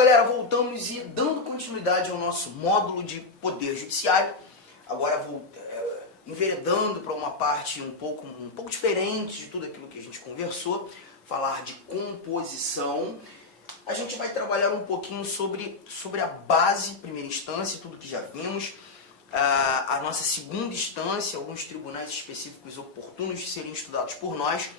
galera, voltamos e dando continuidade ao nosso módulo de Poder Judiciário. Agora enveredando para uma parte um pouco diferente de tudo aquilo que a gente conversou, falar de composição. A gente vai trabalhar um pouquinho sobre a base, primeira instância, tudo que já vimos, a nossa segunda instância, alguns tribunais específicos oportunos de serem estudados por nós,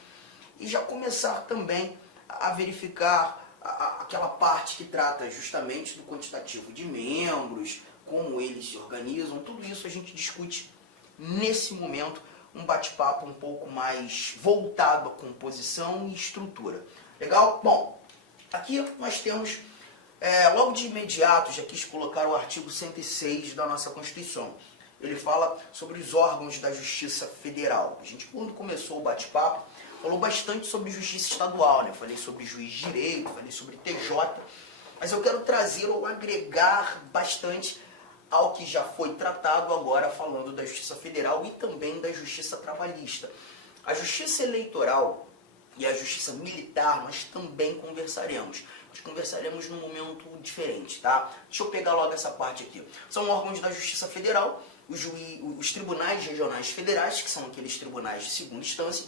e já começar também a verificar aquela parte que trata justamente do quantitativo de membros, como eles se organizam, tudo isso a gente discute nesse momento, um bate-papo um pouco mais voltado à composição e estrutura. Legal? Bom, aqui nós temos, logo de imediato, já quis colocar o artigo 106 da nossa Constituição. Ele fala sobre os órgãos da Justiça Federal. A gente, quando começou o bate-papo, falou bastante sobre justiça estadual, né? Falei sobre juiz de direito, falei sobre TJ, mas eu quero trazer ou agregar bastante ao que já foi tratado agora, falando da Justiça Federal e também da Justiça Trabalhista. A Justiça Eleitoral e a Justiça Militar nós também conversaremos. Nós conversaremos num momento diferente, tá? Deixa eu pegar logo essa parte aqui. São órgãos da Justiça Federal, os tribunais regionais federais, que são aqueles tribunais de segunda instância,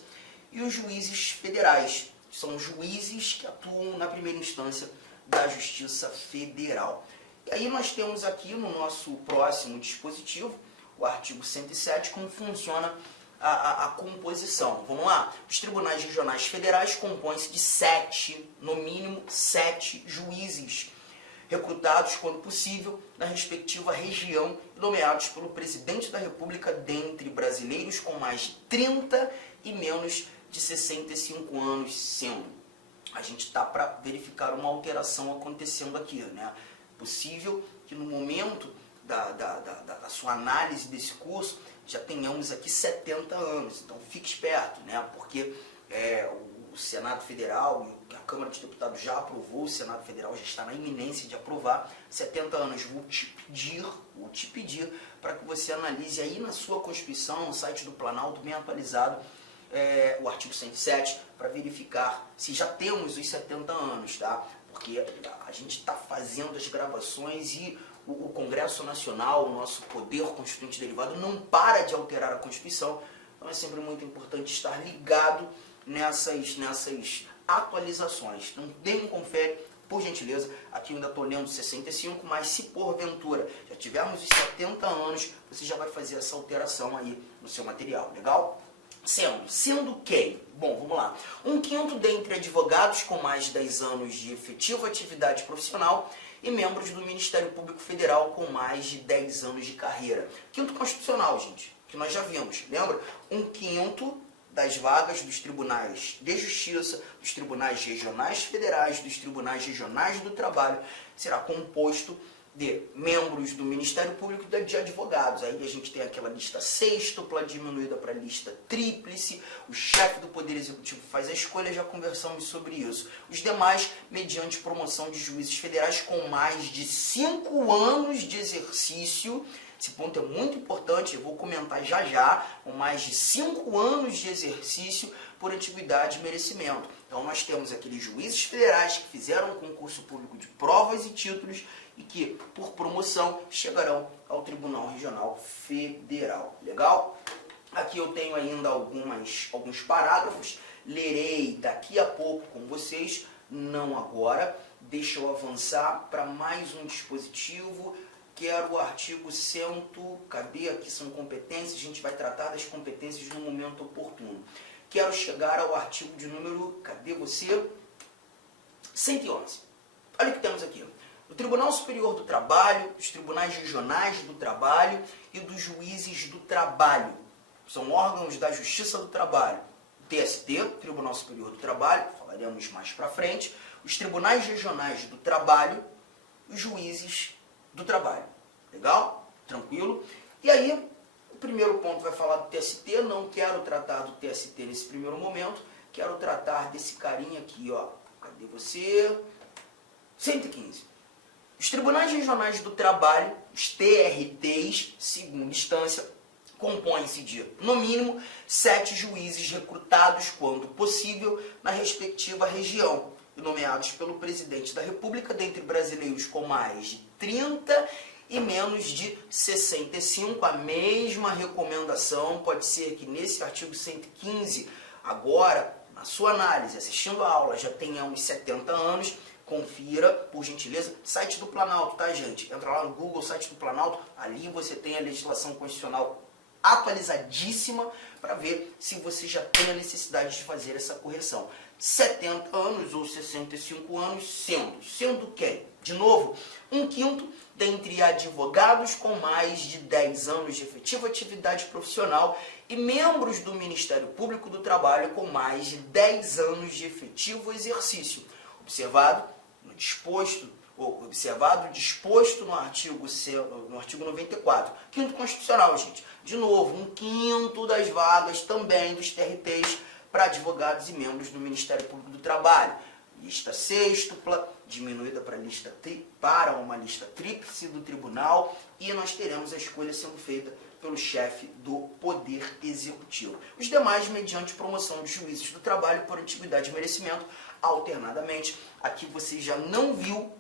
e os juízes federais, que são juízes que atuam na primeira instância da Justiça Federal. E aí nós temos aqui no nosso próximo dispositivo, o artigo 107, como funciona a composição. Vamos lá? Os tribunais regionais federais compõem-se de no mínimo 7 juízes, recrutados, quando possível, na respectiva região, nomeados pelo presidente da República dentre brasileiros com mais de 30 e menos de 65 anos sendo. A gente está para verificar uma alteração acontecendo aqui, né? Possível que no momento da sua análise desse curso já tenhamos aqui 70 anos. Então fique esperto, né? Porque o Senado Federal, a Câmara dos Deputados já aprovou, o Senado Federal já está na iminência de aprovar 70 anos. Vou te pedir para que você analise aí na sua Constituição, no site do Planalto, bem atualizado, o artigo 107, para verificar se já temos os 70 anos, tá? Porque a gente está fazendo as gravações e o Congresso Nacional, o nosso poder constituinte derivado, não para de alterar a Constituição. Então é sempre muito importante estar ligado nessas atualizações. Então dê um confere, por gentileza. Aqui eu ainda estou lendo 65, mas se porventura já tivermos os 70 anos, você já vai fazer essa alteração aí no seu material, legal? Sendo quem? Bom, vamos lá. 1/5 dentre advogados com mais de 10 anos de efetiva atividade profissional e membros do Ministério Público Federal com mais de 10 anos de carreira. Quinto constitucional, gente, que nós já vimos, lembra? 1/5 das vagas dos tribunais de justiça, dos tribunais regionais federais, dos tribunais regionais do trabalho, será composto de membros do Ministério Público e de advogados. Aí a gente tem aquela lista sêxtupla diminuída para a lista tríplice, o chefe do Poder Executivo faz a escolha, já conversamos sobre isso. Os demais, mediante promoção de juízes federais com mais de 5 anos de exercício. Esse ponto é muito importante, eu vou comentar já, com mais de 5 anos de exercício por antiguidade e merecimento. Então nós temos aqueles juízes federais que fizeram um concurso público de provas e títulos e que, por promoção, chegarão ao Tribunal Regional Federal. Legal? Aqui eu tenho ainda alguns parágrafos, lerei daqui a pouco com vocês, não agora. Deixa eu avançar para mais um dispositivo. Quero o artigo 100, cadê? Aqui são competências, a gente vai tratar das competências no momento oportuno. Quero chegar ao artigo de número, cadê você? 111. Olha o que temos aqui. Do Tribunal Superior do Trabalho, dos Tribunais Regionais do Trabalho e dos Juízes do Trabalho. São órgãos da Justiça do Trabalho. O TST, Tribunal Superior do Trabalho, falaremos mais para frente. Os Tribunais Regionais do Trabalho, os Juízes do Trabalho. Legal? Tranquilo? E aí, o primeiro ponto vai falar do TST. Não quero tratar do TST nesse primeiro momento. Quero tratar desse carinha aqui, ó. Cadê você? 115. Os Tribunais Regionais do Trabalho, os TRTs, segunda instância, compõem-se de, no mínimo, 7 juízes recrutados, quando possível, na respectiva região, nomeados pelo presidente da República, dentre brasileiros com mais de 30 e menos de 65. A mesma recomendação pode ser que nesse artigo 115, agora, na sua análise, assistindo a aula, já tenhamos 70 anos, confira, por gentileza, site do Planalto, tá, gente? Entra lá no Google, site do Planalto, ali você tem a legislação constitucional atualizadíssima para ver se você já tem a necessidade de fazer essa correção. 70 anos ou 65 anos, sendo quem? De novo, 1/5 dentre advogados com mais de 10 anos de efetiva atividade profissional e membros do Ministério Público do Trabalho com mais de 10 anos de efetivo exercício. Observado disposto no artigo 94. Quinto constitucional, gente. De novo, 1/5 das vagas também dos TRTs para advogados e membros do Ministério Público do Trabalho. Lista sextupla, diminuída para uma lista tríplice do tribunal, e nós teremos a escolha sendo feita pelo chefe do Poder Executivo. Os demais, mediante promoção de juízes do trabalho por antiguidade e merecimento, alternadamente. Aqui você já não viu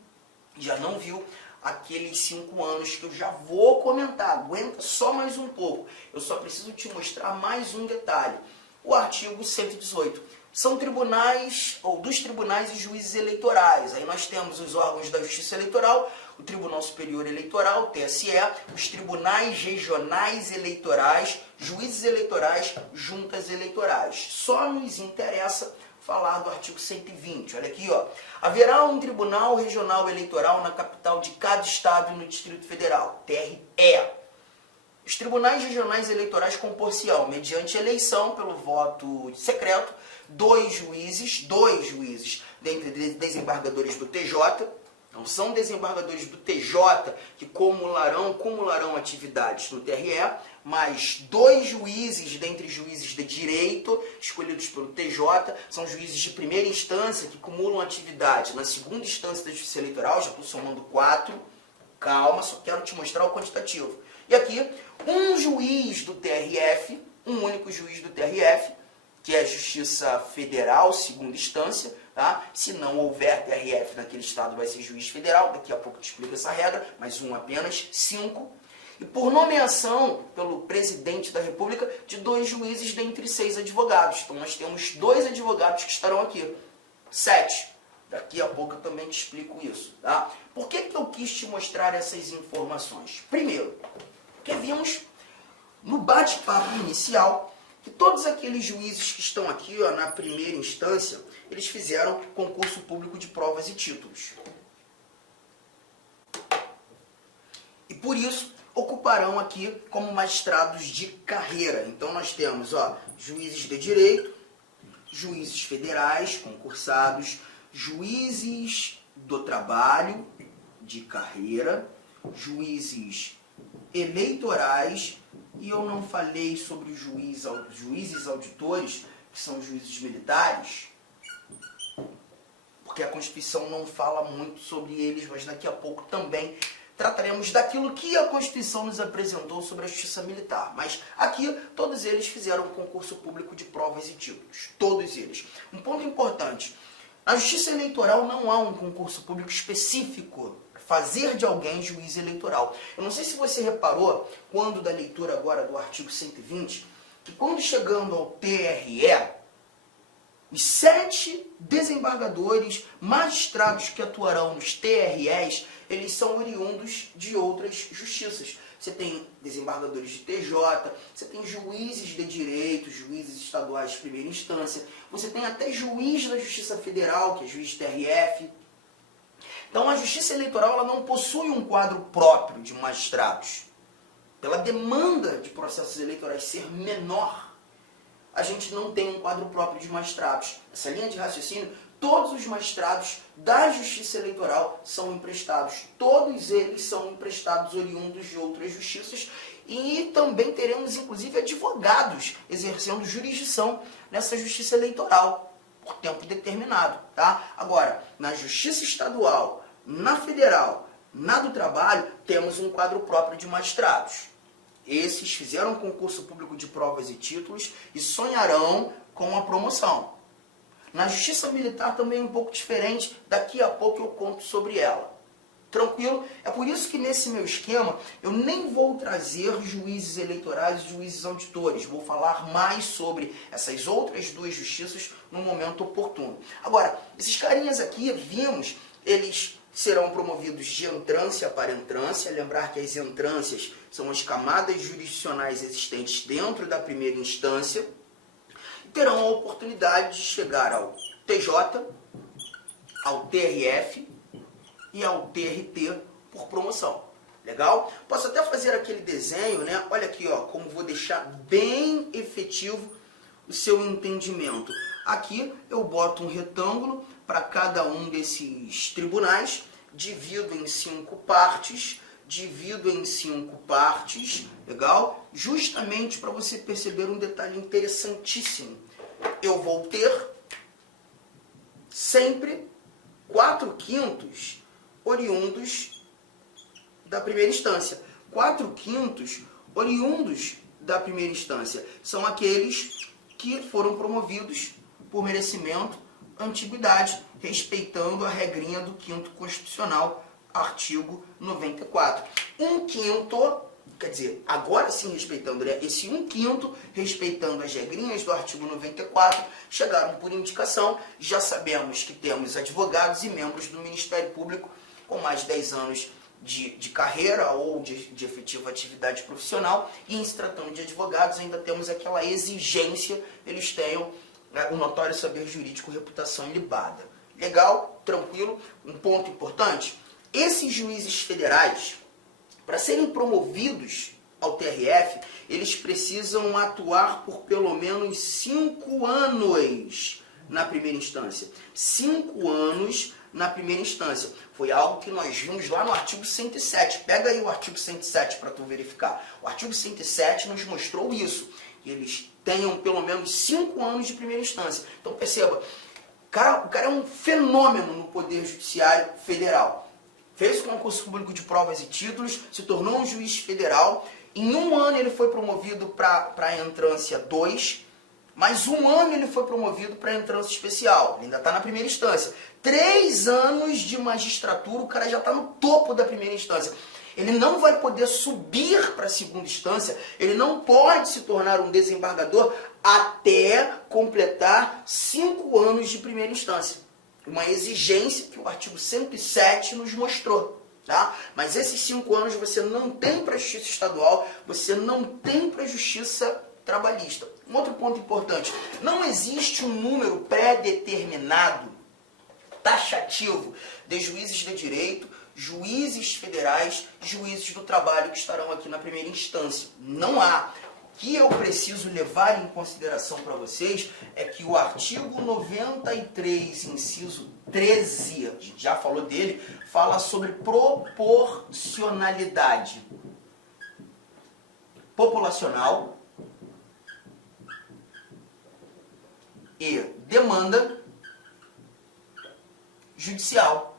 aqueles 5 anos que eu já vou comentar. Aguenta só mais um pouco. Eu só preciso te mostrar mais um detalhe. O artigo 118. São tribunais, ou dos tribunais e juízes eleitorais. Aí nós temos os órgãos da Justiça Eleitoral, o Tribunal Superior Eleitoral, o TSE, os tribunais regionais eleitorais, juízes eleitorais, juntas eleitorais. Só nos interessa falar do artigo 120. Olha aqui, ó. Haverá um tribunal regional eleitoral na capital de cada estado e no Distrito Federal, TRE. Os tribunais regionais eleitorais compor-se-ão, mediante eleição pelo voto secreto, dois juízes, dentre desembargadores do TJ, não são desembargadores do TJ que cumularão atividades no TRE, mas 2 juízes, dentre juízes de direito, escolhidos pelo TJ, são juízes de primeira instância que cumulam atividade na segunda instância da Justiça Eleitoral, já estou somando 4, calma, só quero te mostrar o quantitativo. E aqui, um juiz do TRF, um único juiz do TRF, que é a Justiça Federal, segunda instância, tá? Se não houver TRF naquele estado, vai ser juiz federal, daqui a pouco eu te explico essa regra, mas um apenas, 5. E por nomeação pelo presidente da República de 2 juízes dentre 6 advogados. Então nós temos 2 advogados que estarão aqui. 7. Daqui a pouco eu também te explico isso, tá? Por que eu quis te mostrar essas informações? Primeiro, porque vimos no bate-papo inicial que todos aqueles juízes que estão aqui, ó, na primeira instância, eles fizeram concurso público de provas e títulos. E por isso ocuparão aqui como magistrados de carreira. Então nós temos, ó, juízes de direito, juízes federais concursados, juízes do trabalho de carreira, juízes eleitorais, e eu não falei sobre os juízes auditores, que são juízes militares, porque a Constituição não fala muito sobre eles, mas daqui a pouco também trataremos daquilo que a Constituição nos apresentou sobre a Justiça Militar. Mas aqui, todos eles fizeram concurso público de provas e títulos. Todos eles. Um ponto importante. Na Justiça Eleitoral não há um concurso público específico para fazer de alguém juiz eleitoral. Eu não sei se você reparou, quando da leitura agora do artigo 120, que quando chegando ao TRE, os 7 desembargadores, magistrados que atuarão nos TREs, eles são oriundos de outras justiças. Você tem desembargadores de TJ, você tem juízes de direito, juízes estaduais de primeira instância, você tem até juiz da Justiça Federal, que é juiz de TRF. Então a Justiça Eleitoral ela não possui um quadro próprio de magistrados. Pela demanda de processos eleitorais ser menor, a gente não tem um quadro próprio de magistrados. Essa linha de raciocínio, todos os magistrados da Justiça Eleitoral são emprestados. Todos eles são emprestados oriundos de outras justiças e também teremos, inclusive, advogados exercendo jurisdição nessa Justiça Eleitoral por tempo determinado. Tá? Agora, na Justiça Estadual, na Federal, na do Trabalho, temos um quadro próprio de magistrados. Esses fizeram concurso público de provas e títulos e sonharão com a promoção. Na Justiça Militar também é um pouco diferente, daqui a pouco eu conto sobre ela. Tranquilo? É por isso que nesse meu esquema eu nem vou trazer juízes eleitorais e juízes auditores. Vou falar mais sobre essas outras duas justiças no momento oportuno. Agora, esses carinhas aqui, vimos, eles serão promovidos de entrância para entrância. Lembrar que as entrâncias são as camadas jurisdicionais existentes dentro da primeira instância. E terão a oportunidade de chegar ao TJ, ao TRF e ao TRT por promoção. Legal? Posso até fazer aquele desenho, né? Olha aqui, ó, como vou deixar bem efetivo o seu entendimento. Aqui eu boto um retângulo para cada um desses tribunais, divido em 5 partes, legal? Justamente para você perceber um detalhe interessantíssimo. Eu vou ter sempre 4/5 oriundos da primeira instância. 4/5 oriundos da primeira instância são aqueles que foram promovidos por merecimento, antiguidade, respeitando a regrinha do 5º Constitucional, artigo 94. 1/5, quer dizer, agora sim respeitando, né? Esse 1/5, respeitando as regrinhas do artigo 94, chegaram por indicação. Já sabemos que temos advogados e membros do Ministério Público com mais de 10 anos de carreira ou de efetiva atividade profissional, e em se tratando de advogados ainda temos aquela exigência, eles tenham o notório saber jurídico, reputação ilibada. Legal? Tranquilo? Um ponto importante, esses juízes federais, para serem promovidos ao TRF, eles precisam atuar por pelo menos 5 anos na primeira instância. 5 anos na primeira instância. Foi algo que nós vimos lá no artigo 107. Pega aí o artigo 107 para tu verificar. O artigo 107 nos mostrou isso. Que eles tenham pelo menos 5 anos de primeira instância. Então perceba, o cara é um fenômeno no Poder Judiciário Federal. Fez o concurso público de provas e títulos, se tornou um juiz federal. Em 1 ano ele foi promovido para a entrância 2. Mais 1 ano ele foi promovido para a entrância especial. Ele ainda está na primeira instância. 3 anos de magistratura, o cara já está no topo da primeira instância. Ele não vai poder subir para a segunda instância, ele não pode se tornar um desembargador até completar 5 anos de primeira instância. Uma exigência que o artigo 107 nos mostrou. Tá? Mas esses 5 anos você não tem para a justiça estadual, você não tem para a justiça trabalhista. Um outro ponto importante, não existe um número pré-determinado, taxativo, de juízes de direito, juízes federais, juízes do trabalho que estarão aqui na primeira instância. Não há. O que eu preciso levar em consideração para vocês é que o artigo 93, inciso 13, a gente já falou dele, fala sobre proporcionalidade populacional e demanda judicial.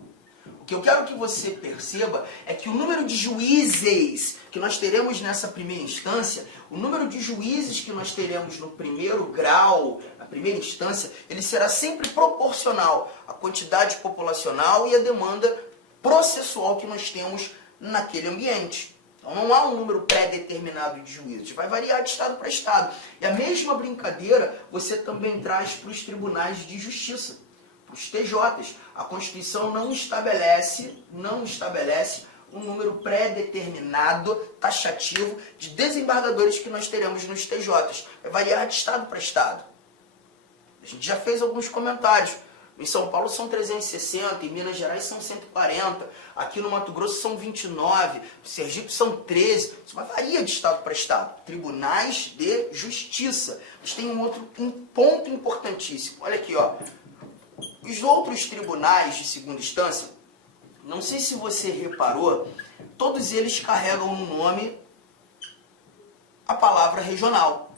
O que eu quero que você perceba é que o número de juízes que nós teremos nessa primeira instância, o número de juízes que nós teremos no primeiro grau, na primeira instância, ele será sempre proporcional à quantidade populacional e à demanda processual que nós temos naquele ambiente. Então não há um número pré-determinado de juízes, vai variar de estado para estado. E a mesma brincadeira você também traz para os tribunais de justiça, para os TJs. A Constituição não estabelece um número pré-determinado, taxativo, de desembargadores que nós teremos nos TJs. Vai variar de estado para estado. A gente já fez alguns comentários. Em São Paulo são 360, em Minas Gerais são 140, aqui no Mato Grosso são 29, no Sergipe são 13. Isso varia de estado para estado. Tribunais de Justiça. Mas tem um ponto importantíssimo. Olha aqui, ó. Os outros tribunais de segunda instância, não sei se você reparou, todos eles carregam no nome a palavra regional.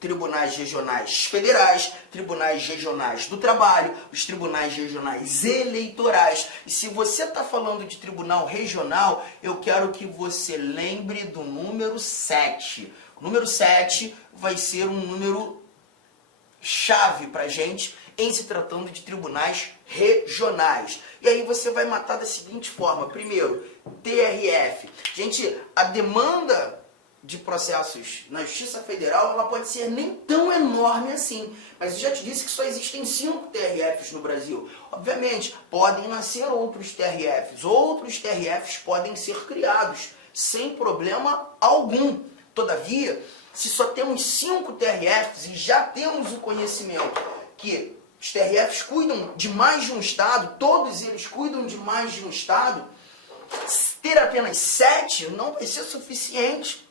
Tribunais regionais federais, tribunais regionais do trabalho, os tribunais regionais eleitorais. E se você está falando de tribunal regional, eu quero que você lembre do número 7. O número 7 vai ser um número chave para a gente em se tratando de tribunais regionais. E aí você vai matar da seguinte forma. Primeiro, TRF. Gente, a demanda de processos na Justiça Federal, ela pode ser nem tão enorme assim. Mas eu já te disse que só existem 5 TRFs no Brasil. Obviamente, podem nascer outros TRFs. Outros TRFs podem ser criados sem problema algum. Todavia, se só temos 5 TRFs e já temos o conhecimento que os TRFs cuidam de mais de um estado, todos eles cuidam de mais de um estado, ter apenas 7 não vai ser suficiente.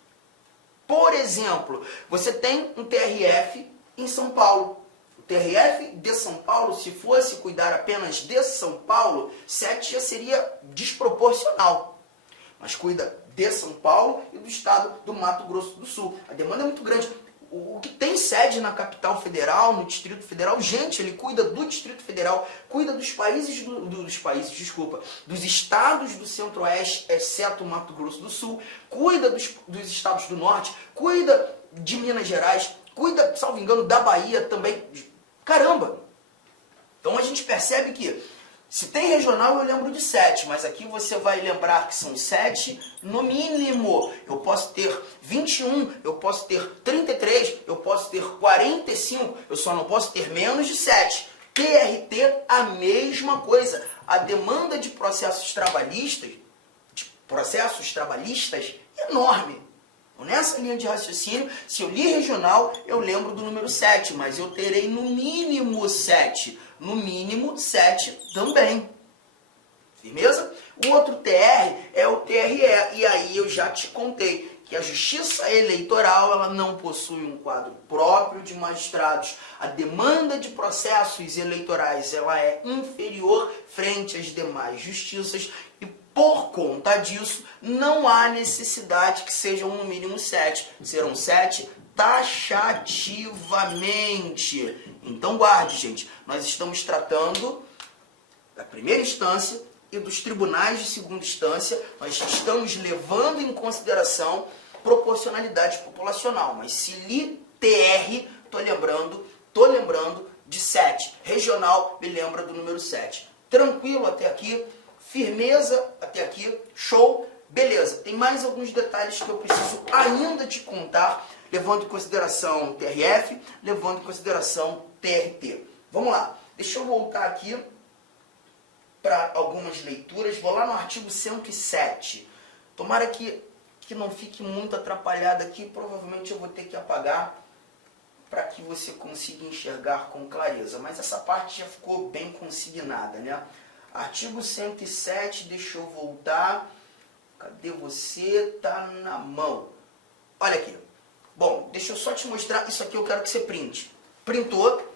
Por exemplo, você tem um TRF em São Paulo. O TRF de São Paulo, se fosse cuidar apenas de São Paulo, 7 já seria desproporcional. Mas cuida de São Paulo e do estado do Mato Grosso do Sul. A demanda é muito grande. O que tem sede na capital federal, no Distrito Federal, gente, ele cuida do Distrito Federal, cuida dos dos estados do Centro-Oeste, exceto o Mato Grosso do Sul, cuida dos estados do Norte, cuida de Minas Gerais, cuida, salvo engano, da Bahia também. Caramba! Então a gente percebe que se tem regional, eu lembro de 7, mas aqui você vai lembrar que são 7 no mínimo. Eu posso ter 21, eu posso ter 33, eu posso ter 45, eu só não posso ter menos de 7. TRT, a mesma coisa. A demanda de processos trabalhistas, é enorme. Nessa linha de raciocínio, se eu li regional, eu lembro do número 7, mas eu terei no mínimo 7. No mínimo 7 também. Firmeza? O outro TR é o TRE. E aí eu já te contei que a Justiça Eleitoral ela não possui um quadro próprio de magistrados. A demanda de processos eleitorais ela é inferior frente às demais justiças e por conta disso não há necessidade que sejam no mínimo 7. Serão 7 taxativamente. Então guarde, gente, nós estamos tratando da primeira instância e dos tribunais de segunda instância, nós estamos levando em consideração proporcionalidade populacional, mas se li TR, tô lembrando de 7. Regional, me lembra do número 7. Tranquilo até aqui? Firmeza até aqui? Show? Beleza. Tem mais alguns detalhes que eu preciso ainda te contar, levando em consideração TRF, levando em consideração TRT. Vamos lá. Deixa eu voltar aqui para algumas leituras. Vou lá no artigo 107. Tomara que não fique muito atrapalhado aqui. Provavelmente eu vou ter que apagar para que você consiga enxergar com clareza. Mas essa parte já ficou bem consignada, né? Artigo 107, deixa eu voltar. Cadê você? Tá na mão. Olha aqui. Bom, deixa eu só te mostrar. Isso aqui eu quero que você printe. Printou.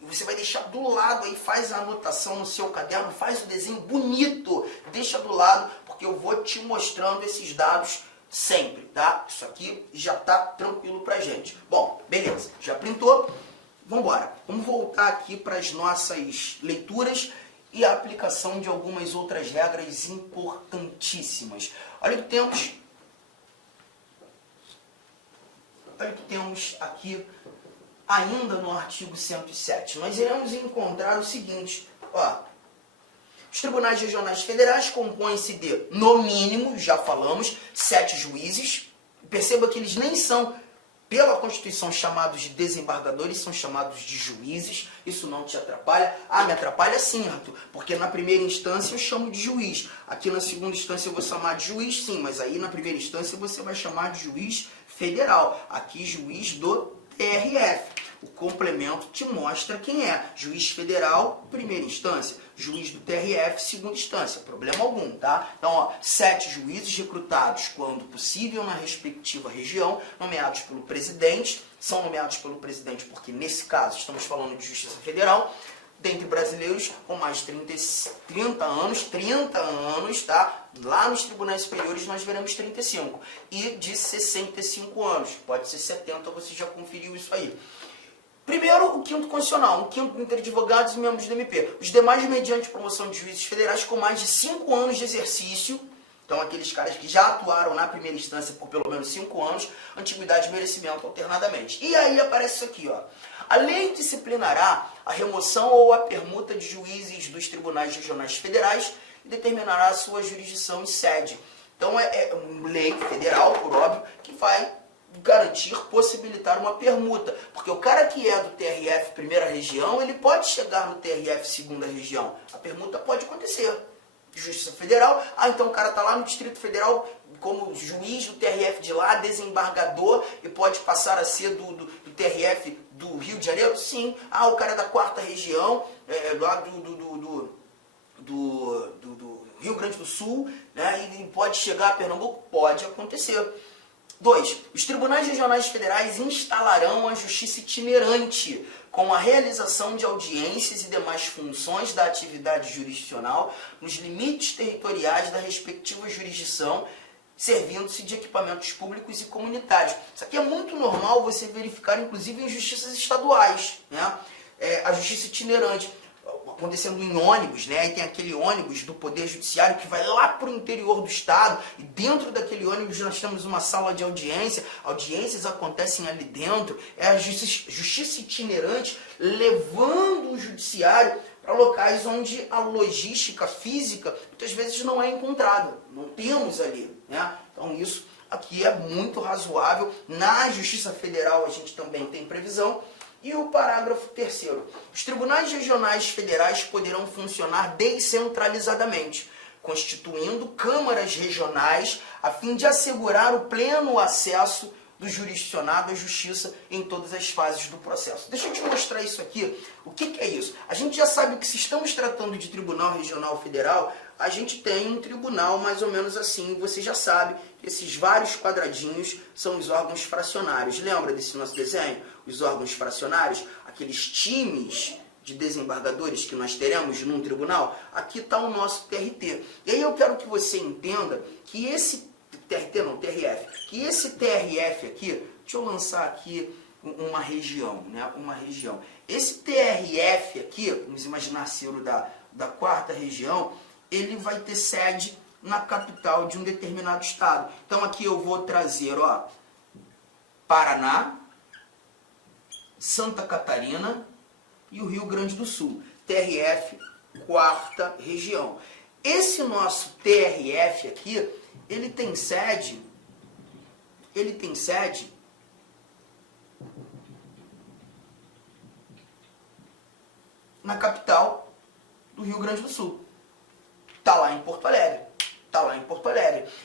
E você vai deixar do lado aí, faz a anotação no seu caderno, faz o desenho bonito. Deixa do lado, porque eu vou te mostrando esses dados sempre, tá? Isso aqui já tá tranquilo pra gente. Bom, beleza. Já printou? Vamos embora. Vamos voltar aqui para as nossas leituras e a aplicação de algumas outras regras importantíssimas. Olha o que temos aqui ainda no artigo 107. Nós iremos encontrar o seguinte, ó. Os tribunais regionais federais compõem-se de, no mínimo, já falamos, 7 juízes. Perceba que eles nem são, pela Constituição, chamados de desembargadores, são chamados de juízes. Isso não te atrapalha? Ah, me atrapalha sim, Arthur, porque na primeira instância eu chamo de juiz. Aqui na segunda instância eu vou chamar de juiz, sim, mas aí na primeira instância você vai chamar de juiz federal. Aqui, juiz do TRF. O complemento te mostra quem é. Juiz federal, primeira instância. Juiz do TRF, segunda instância. Problema algum, tá? Então, ó, 7 juízes recrutados, quando possível, na respectiva região, nomeados pelo presidente. São nomeados pelo presidente porque, nesse caso, estamos falando de Justiça Federal. Dentre brasileiros com mais de 30 anos, tá? Lá nos tribunais superiores nós veremos 35. E de 65 anos. Pode ser 70, você já conferiu isso aí. Primeiro, o quinto constitucional, um quinto entre advogados e membros do MP. Os demais, mediante promoção de juízes federais com mais de 5 anos de exercício. Então, aqueles caras que já atuaram na primeira instância por pelo menos 5 anos, antiguidade e merecimento alternadamente. E aí aparece isso aqui, ó. A lei disciplinará a remoção ou a permuta de juízes dos tribunais regionais federais e determinará a sua jurisdição e sede. Então é uma lei federal, por óbvio, que vai garantir, possibilitar uma permuta. Porque o cara que é do TRF primeira região, ele pode chegar no TRF segunda região. A permuta pode acontecer. Justiça Federal, então o cara está lá no Distrito Federal como juiz do TRF de lá, desembargador, e pode passar a ser do TRF do Rio de Janeiro? Sim. O cara é da quarta região, lá do Rio Grande do Sul, né, e pode chegar a Pernambuco? Pode acontecer. 2. Os tribunais regionais federais instalarão a justiça itinerante, com a realização de audiências e demais funções da atividade jurisdicional nos limites territoriais da respectiva jurisdição, servindo-se de equipamentos públicos e comunitários. Isso aqui é muito normal você verificar, inclusive, em justiças estaduais, né? A justiça itinerante, acontecendo em ônibus, né? E tem aquele ônibus do Poder Judiciário que vai lá para o interior do estado, e dentro daquele ônibus nós temos uma sala de audiência, audiências acontecem ali dentro, é a justiça itinerante levando o judiciário para locais onde a logística física muitas vezes não é encontrada, não temos ali, né? Então isso aqui é muito razoável. Na Justiça Federal a gente também tem previsão. E o parágrafo 3º. Os tribunais regionais federais poderão funcionar descentralizadamente, constituindo câmaras regionais a fim de assegurar o pleno acesso do jurisdicionado à justiça em todas as fases do processo. Deixa eu te mostrar isso aqui. O que é isso? A gente já sabe que se estamos tratando de tribunal regional federal, a gente tem um tribunal mais ou menos assim. Você já sabe que esses vários quadradinhos são os órgãos fracionários. Lembra desse nosso desenho? Os órgãos fracionários, aqueles times de desembargadores que nós teremos num tribunal. Aqui está o nosso TRT. E aí eu quero que você entenda que esse TRF, que esse TRF aqui, deixa eu lançar aqui uma região, né? Uma região. Esse TRF aqui, vamos imaginar ser o da quarta região, ele vai ter sede na capital de um determinado estado. Então aqui eu vou trazer, ó, Paraná, Santa Catarina e o Rio Grande do Sul. TRF, quarta região. Esse nosso TRF aqui, ele tem sede na capital do Rio Grande do Sul. Está lá em Porto Alegre.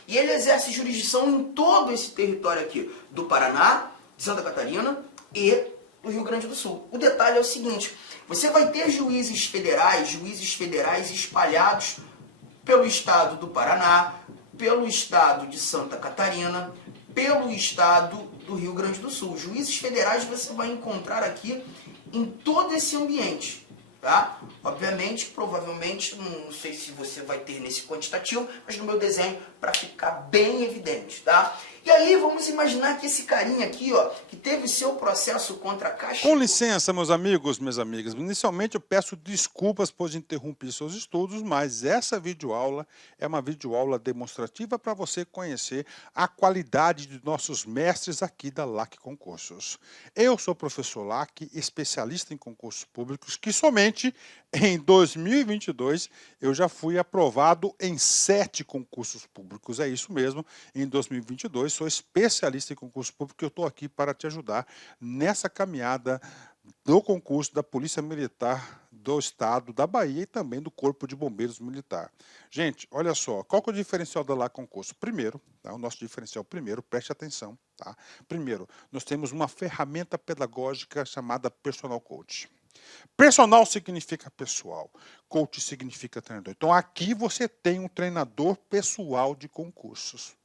E ele exerce jurisdição em todo esse território aqui, do Paraná, de Santa Catarina e do Rio Grande do Sul. O detalhe é o seguinte: você vai ter juízes federais espalhados pelo estado do Paraná, pelo estado de Santa Catarina, pelo estado do Rio Grande do Sul. Juízes federais você vai encontrar aqui em todo esse ambiente, tá? Obviamente, provavelmente, não sei se você vai ter nesse quantitativo, mas no meu desenho, para ficar bem evidente, tá? E aí, vamos imaginar que esse carinha aqui, ó, que teve seu processo contra a Caixa... Com licença, meus amigos, minhas amigas. Inicialmente, eu peço desculpas por interromper seus estudos, mas essa videoaula é uma videoaula demonstrativa para você conhecer a qualidade de nossos mestres aqui da LAC Concursos. Eu sou o professor LAC, especialista em concursos públicos, que somente em 2022 eu já fui aprovado em 7 concursos públicos. É isso mesmo, em 2022 sou especialista em concurso público e eu estou aqui para te ajudar nessa caminhada do concurso da Polícia Militar do Estado da Bahia e também do Corpo de Bombeiros Militar. Gente, olha só, qual que é o diferencial da LAC Concurso? Primeiro, tá, o nosso diferencial primeiro, preste atenção, tá? Primeiro, nós temos uma ferramenta pedagógica chamada Personal Coach. Personal significa pessoal, coach significa treinador. Então aqui você tem um treinador pessoal de concursos.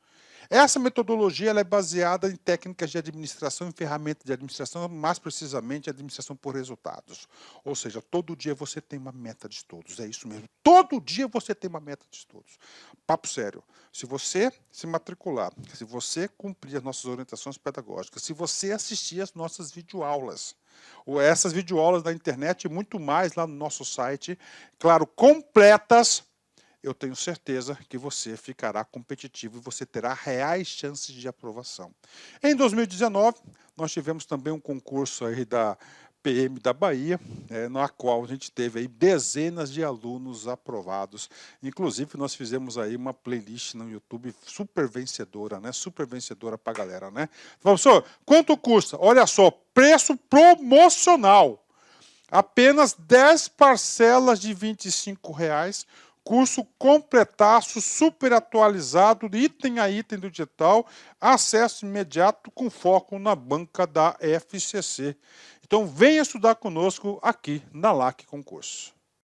Essa metodologia ela é baseada em técnicas de administração e ferramentas de administração, mais precisamente administração por resultados. Ou seja, todo dia você tem uma meta de estudos, é isso mesmo. Todo dia você tem uma meta de estudos. Papo sério, se você se matricular, se você cumprir as nossas orientações pedagógicas, se você assistir às nossas videoaulas, ou essas videoaulas da internet e muito mais lá no nosso site, claro, completas, eu tenho certeza que você ficará competitivo e você terá reais chances de aprovação. Em 2019, nós tivemos também um concurso aí da PM da Bahia, na qual a gente teve aí dezenas de alunos aprovados. Inclusive, nós fizemos aí uma playlist no YouTube super vencedora, né? Super vencedora pra galera, né? Professor, quanto custa? Olha só, preço promocional. Apenas 10 parcelas de R$ 25,00. Curso completaço, super atualizado, item a item do digital, acesso imediato com foco na banca da FCC. Então venha estudar conosco aqui na LAC Concurso.